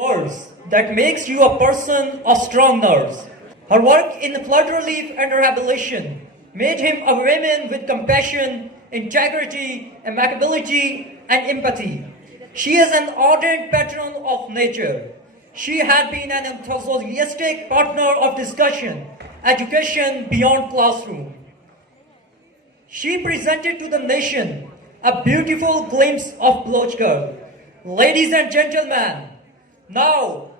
Words that makes you a person of strong nerves. Her work in flood relief and rehabilitation made him a woman with compassion, integrity, amicability, and empathy. She is an ardent patron of nature. She had been an enthusiastic partner of discussion, education beyond classroom. She presented to the nation a beautiful glimpse of Blochka. Ladies and gentlemen, now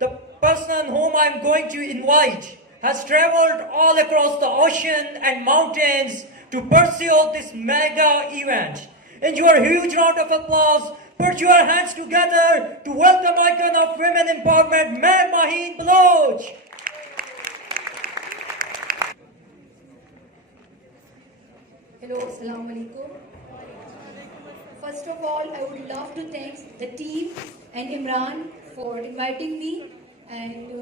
the person whom I'm going to invite has traveled all across the ocean and mountains to pursue this mega event. Enjoy a huge round of applause. Put your hands together to welcome icon of women empowerment, Ma'am Maheen Baloch. Hello, Assalamu Alaikum. First of all, I would love to thank the team and Imran for inviting me. And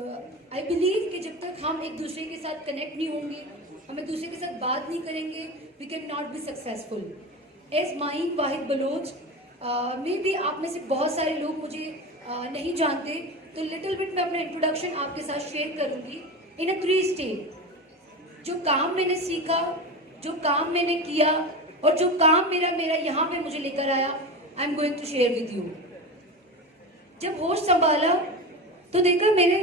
I believe कि जब तक हम एक दूसरे के साथ connect नहीं होंगे, हम एक दूसरे के साथ बात नहीं करेंगे, we can not be successful. As Maheen Wahid Baloch, maybe आप में से बहुत सारे लोग मुझे नहीं जानते, तो little bit मैं अपना introduction आपके साथ शेयर करूँगी in a 3 stage. जो काम मैंने सीखा, जो काम मैंने किया और जो काम मेरा यहाँ पे मुझे लेकर आया, I am going to share with you. जब होश संभाला तो देखा मेरे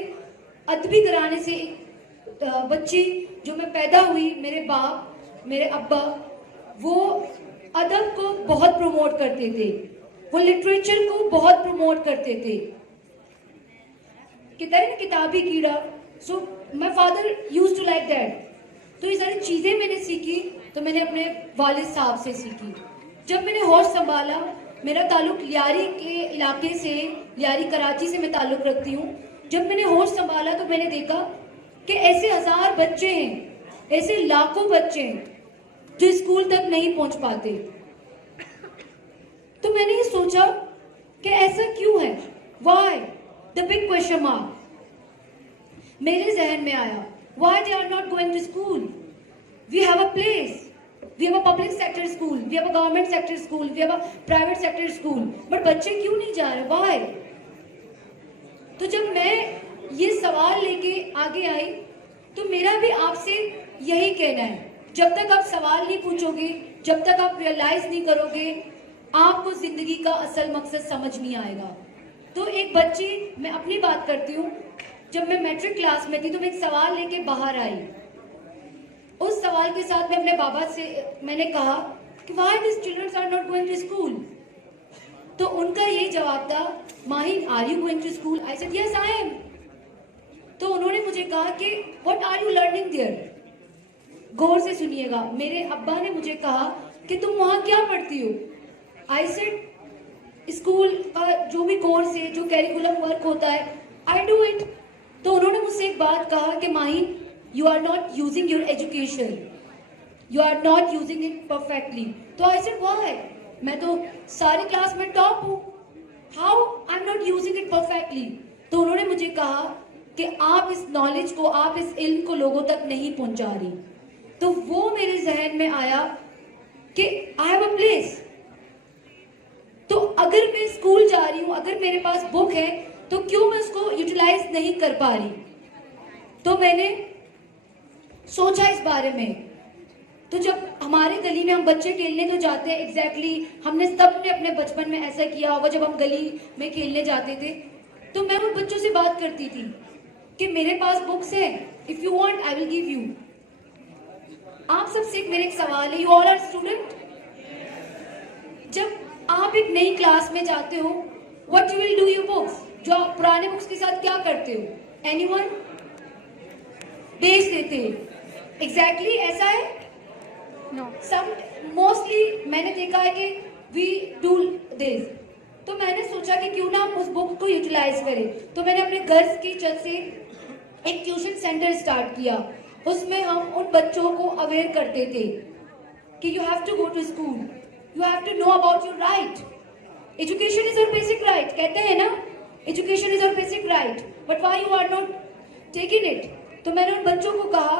अदबी घराने से एक बच्ची जो मैं पैदा हुई, मेरे बाप मेरे अब्बा वो अदब को बहुत प्रमोट करते थे, वो लिटरेचर को बहुत प्रमोट करते थे. कहता है ना किताबी कीड़ा, so my father used to like that. तो ये सारी चीजें मैंने सीखी तो मैंने अपने वालिद साहब से सीखी. जब मैंने होश संभाला, मेरा ताल्लुक लियारी के इलाके से, लियारी कराची से मैं ताल्लुक रखती हूँ. जब मैंने होश संभाला तो मैंने देखा कि ऐसे 1000 बच्चे हैं, ऐसे लाखों बच्चे हैं जो स्कूल तक नहीं पहुंच पाते. तो मैंने ये सोचा कि ऐसा क्यों है, why, the big question mark मेरे जहन में आया. Why they are not going to school? We have a place. We have a public sector school. We have a government sector school. We have a private sector school. But बच्चे क्यों नहीं जा रहे? Why? तो जब मैं ये सवाल लेके आगे आई तो मेरा भी आपसे यही कहना है, जब तक आप सवाल नहीं पूछोगे, जब तक आप रियलाइज नहीं करोगे, आपको जिंदगी का असल मकसद समझ नहीं आएगा. तो एक बच्ची, मैं अपनी बात करती हूँ, जब मैं मैट्रिक क्लास में थी तो मैं एक सवाल लेके बाहर आई. उस सवाल के साथ मैं अपने बाबा से मैंने कहा कि why this children are not going to school. तो उनका यही जवाब था, Maheen are you going to school? I said yes I am. तो उन्होंने मुझे कहा कि what are you learning there. गौर से सुनिएगा, मेरे अब्बा ने मुझे कहा कि तुम वहां क्या पढ़ती हो. आई सेड स्कूल का जो भी कोर्स है, जो कैरिकुलम वर्क होता है, आई डू इट. तो उन्होंने मुझसे एक बात कहा कि Maheen, you are not using your education, you are not using it perfectly. तो आई सेड व्हाई, मैं तो सारी क्लास में टॉप हूँ, how I am not using it perfectly. तो उन्होंने मुझे कहा कि आप इस नॉलेज को, आप इस इल्म को लोगों तक नहीं पहुंचा रही. तो वो मेरे जहन में आया कि आई हैव अ प्लेस. तो अगर मैं स्कूल जा रही हूँ, अगर मेरे पास बुक है, तो क्यों मैं उसको यूटिलाइज नहीं कर पा रही. तो मैंने सोचा इस बारे में. तो जब हमारे गली में हम बच्चे खेलने तो जाते हैं, एग्जैक्टली हमने सबने अपने बचपन में ऐसा किया होगा, जब हम गली में खेलने जाते थे तो मैं उन बच्चों से बात करती थी कि मेरे पास बुक्स है, if you want I will give you. आप सबसे मेरे एक सवाल है, यू ऑल आर स्टूडेंट. जब आप एक नई क्लास में जाते हो, what you will do your books, जो आप पुराने बुक्स के साथ क्या करते हो? एनीवन? बेच देते हैं. एग्जैक्टली ऐसा है. नो, सम मोस्टली मैंने देखा है कि वी डू दिस. तो मैंने सोचा कि क्यों ना हम उस बुक को यूटिलाइज करें. तो मैंने अपने घर की छत से एक ट्यूशन सेंटर स्टार्ट किया. उसमें हम उन बच्चों को अवेयर करते थे कि you have to go to school, you have to know about your right. Education is your basic right, कहते हैं ना, education is your basic right, but why you are not taking it. तो मैंने उन बच्चों को कहा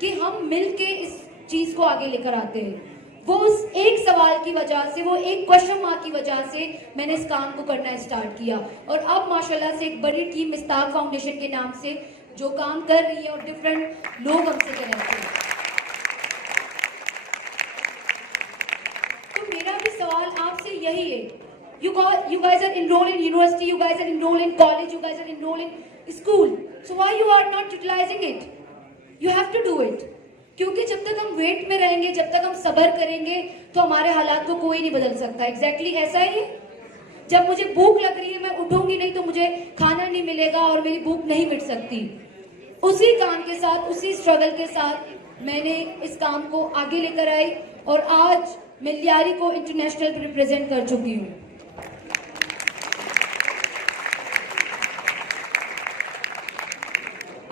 कि हम मिल के इस चीज को आगे लेकर आते हैं. वो उस एक सवाल की वजह से, वो एक क्वेश्चन मार्क की वजह से मैंने इस काम को करना स्टार्ट किया। और अब माशाल्लाह से एक बड़ी टीम मिस्ताक फाउंडेशन के नाम से जो काम कर रही है और डिफरेंट लोग हमसे कनेक्ट हैं। तो मेरा भी सवाल आपसे यही है, you guys are enrolled in university, you guys are enrolled in college, you guys are enrolled in school, so why you are not utilizing it? You have to do it. क्योंकि जब तक हम वेट में रहेंगे, जब तक हम सब्र करेंगे, तो हमारे हालात को कोई नहीं बदल सकता। एग्जैक्टली ऐसा ही जब मुझे भूख लग रही है, मैं उठूंगी नहीं तो मुझे खाना नहीं मिलेगा और मेरी भूख नहीं मिट सकती। उसी काम के साथ, उसी स्ट्रगल के साथ मैंने इस काम को आगे लेकर आई और आज मैं लियारी को इंटरनेशनल रिप्रेजेंट कर चुकी हूँ।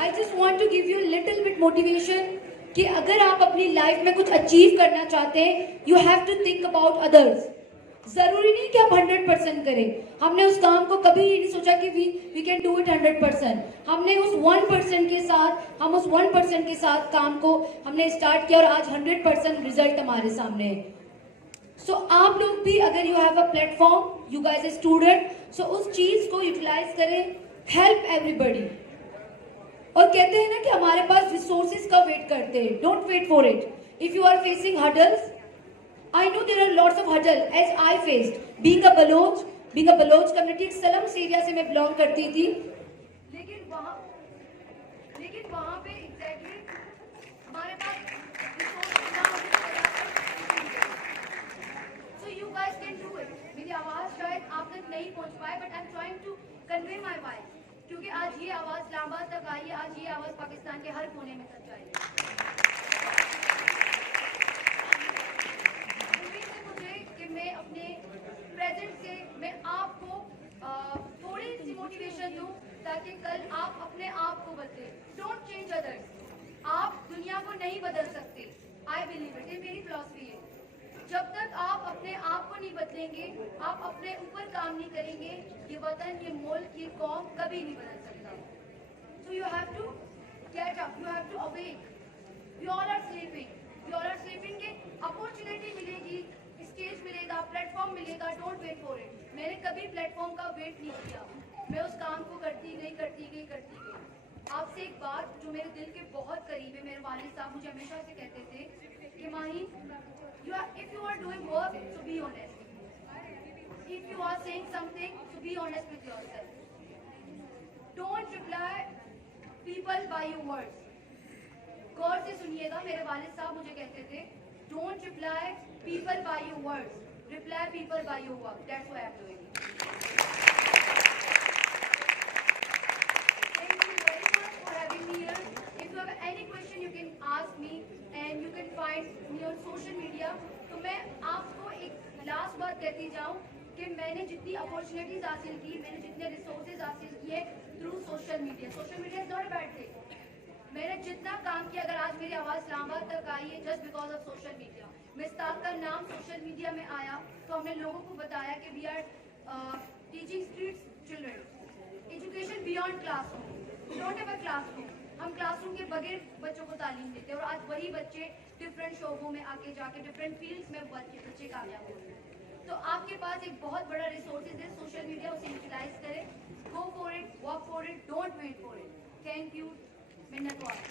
I just want to give you a little bit motivation कि अगर आप अपनी लाइफ में कुछ अचीव करना चाहते हैं, you have to think about others. जरूरी नहीं कि आप 100% करें। हमने उस काम को कभी ये नहीं सोचा कि we can do it 100%। हमने उस 1% के साथ, हम उस 1% के साथ काम को हमने स्टार्ट किया और आज 100% रिजल्ट हमारे सामने है। सो आप लोग भी अगर you have a platform, you guys are student, so उस चीज को यूटिलाइज करें, help everybody। और कहते हैं ना कि हमारे पास रिसोर्सेज का वेट करते हैं, don't wait for it. If you are facing hurdles, I know there are lots of hurdle as I faced being a Baloch community. एक स्लम्स एरिया से मैं बिलोंग करती थी, लेकिन वहां पे एग्जैक्टली हमारे पास रिसोर्सेज ना होने। So you guys can do it. मेरी आवाज शायद आप तक नहीं पहुंच पाए, but I am trying to convey my voice, क्योंकि आज ये आवाज इस्लामाबाद तक आई है, आज ये आवाज पाकिस्तान के हर कोने में तक जाएगी। उम्मीद है मुझे कि मैं अपने प्रेजेंट से मैं आपको थोड़ी सी मोटिवेशन दूं, ताकि कल आप अपने आप को बदलें। Don't change others. आप दुनिया को नहीं बदल सकते। आई बिलीव इट, ये मेरी फिलॉसफी है। जब तक आप अपने आप को नहीं बदलेंगे, आप अपने ऊपर काम नहीं करेंगे, ये वतन, ये मुल्क, ये कौम कभी नहीं बदल सकता। So you have to get up, you have to awake. We all are sleeping के अपॉर्चुनिटी मिलेगी, स्टेज मिलेगा, प्लेटफॉर्म मिलेगा, डोंट वेट फॉर इट। मैंने कभी प्लेटफॉर्म का वेट नहीं किया, मैं उस काम को करती गई। आपसे एक बात जो मेरे दिल के बहुत करीब है, मेरे वालिद साहब मुझे हमेशा से कहते थे कि माही, if you are doing work, so be honest. If you are saying something, so be honest with yourself. Don't reply people by your words. गौर से सुनिएगा, मेरे वालिद साहब मुझे कहते थे, don't reply people by your words, reply people by your work. That's what I'm doing. Thank you very much for having me here. If you have any question, you can ask me and you can find me on social media. तो मैं आपको एक last बात कहती जाऊं कि मैंने जितनी अपॉर्चुनिटीज हासिल की, मैंने जितने रिसोर्सेज हासिल किए through social media is not a bad thing. मैंने जितना काम किया, अगर आज मेरी आवाज इस्लामाबाद तक आई है just because of social media. Mistaq का नाम सोशल मीडिया में आया तो हमने लोगों को बताया कि we are teaching street children education beyond classroom, don't have a classroom. हम क्लासरूम के बगैर बच्चों को तालीम देते हैं और आज वही बच्चे डिफरेंट शोबों में आके जाके डिफरेंट फील्ड्स में बच्चे कामयाब होते हैं। तो आपके पास एक बहुत बड़ा रिसोर्सेज है सोशल मीडिया, उसे यूटिलाइज करें। Go for it, work for it, don't wait for it. Thank you. मिन्नत वाला।